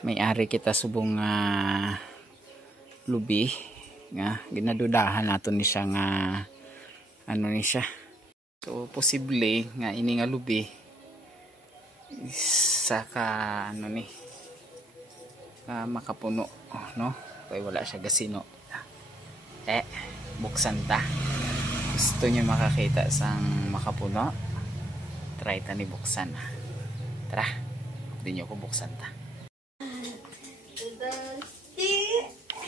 May-ari kita subong lubi nga ginadudahan nato ni siya nga ano ni siya. So posible nga ini nga lubi sa ka ano ni makapuno no kay wala siya gasino. Buksan ta. Gusto niyo makakita sang makapuno, try ta ni buksan. Tara, hindi niyo ko buksan ta.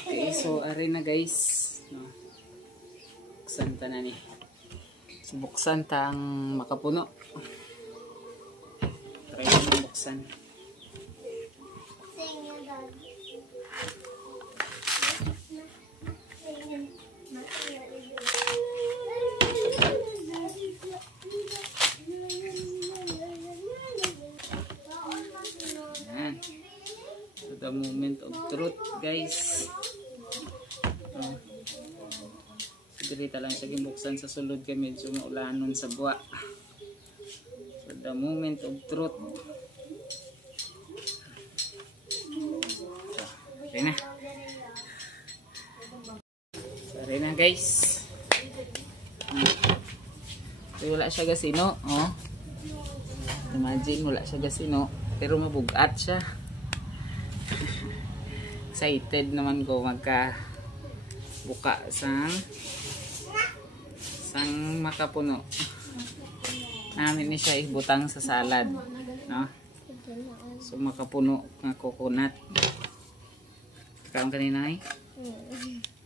Okay, so ari na guys, no. Buksan ta na ni. So buksan ta ang makapuno. Try mo buksan. So the moment of truth guys. Dirita lang siya gimbuksan sa sulod kay medyo maulanon sa buwa. So the moment of truth. So, okay na. Sorry na guys. So, wala siya gasino. Oh. Imagine wala siya gasino. Pero mabugat siya. Excited naman ko magka buka sang makapuno. Namin ni siya ibutang sa salad, no? So makapuno nga coconut. Kaon kanina ay.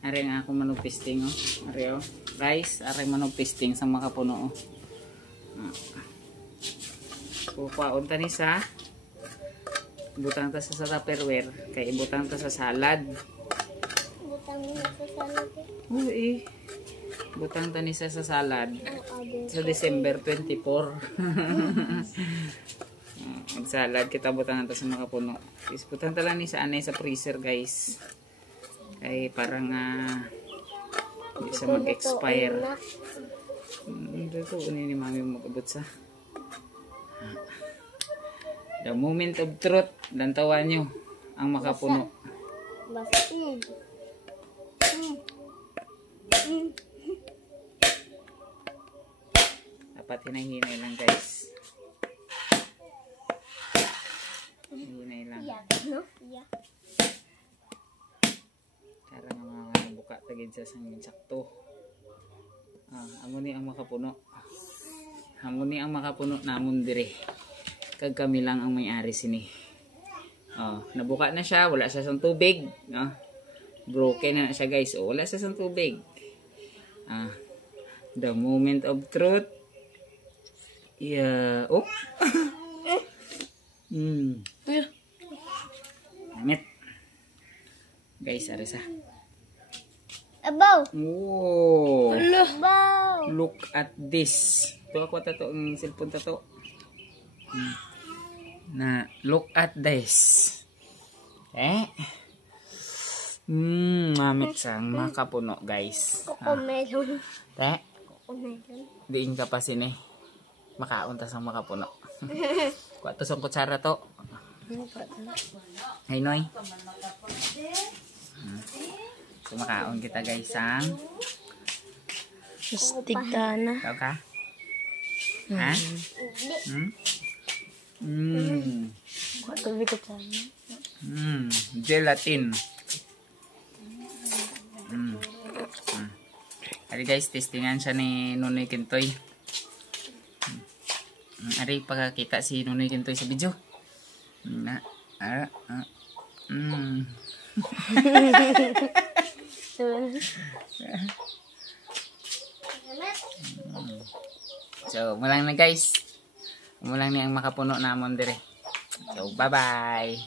Ari nga ako manugpisting oh. Ari oh. Guys, ari manugpisting sa makapuno oh. Kukuhaon ta ni sa butang ta sa Tupperware kay ibutang ta sa salad. Butang mo sa salad. Uy. Butang ta ni sa salad sa December 24. Magsalad kita butang ta sa makapuno. Is butang ta lang ni sa anay sa freezer guys. Kay parang hindi siya mag-expire. Dito ni mami mag-abot sa the moment of truth. Dantawan nyo ang makapuno. Dapat hinay-hinay lang guys. Hinay lang. Para nga mga buka tagid sa sakto. Amo ni ang makapuno. Amo ni ang makapuno namon dire. Kag kami lang ang may-ari sini. Nabuka na siya, wala siya sa tubig, no? Broken na siya guys. Wala siya sa tubig. The moment of truth. Yeah. Oh. Amit. Guys, ari sa. Abaw. Oh. Abaw. Look at this. Ito ako tato ang cellphone tato. Na look at this. Mamit sang makapuno guys. Kokomelon. Kokomelon. Diin ka pa sini. Makaon ta sang makapuno. Kuha to sang kutsara to. Hay noy. So makaon kita guys sang Stigdana. Tao ka? Ha? Tubig ko sana. Gelatin. Ari guys, testingan siya ni Nunoy Kintoy. Ari pagkakita si Nunoy Kintoy sa video. So, mulang na guys. Mulang ni ang makapuno namon dire. So, bye-bye.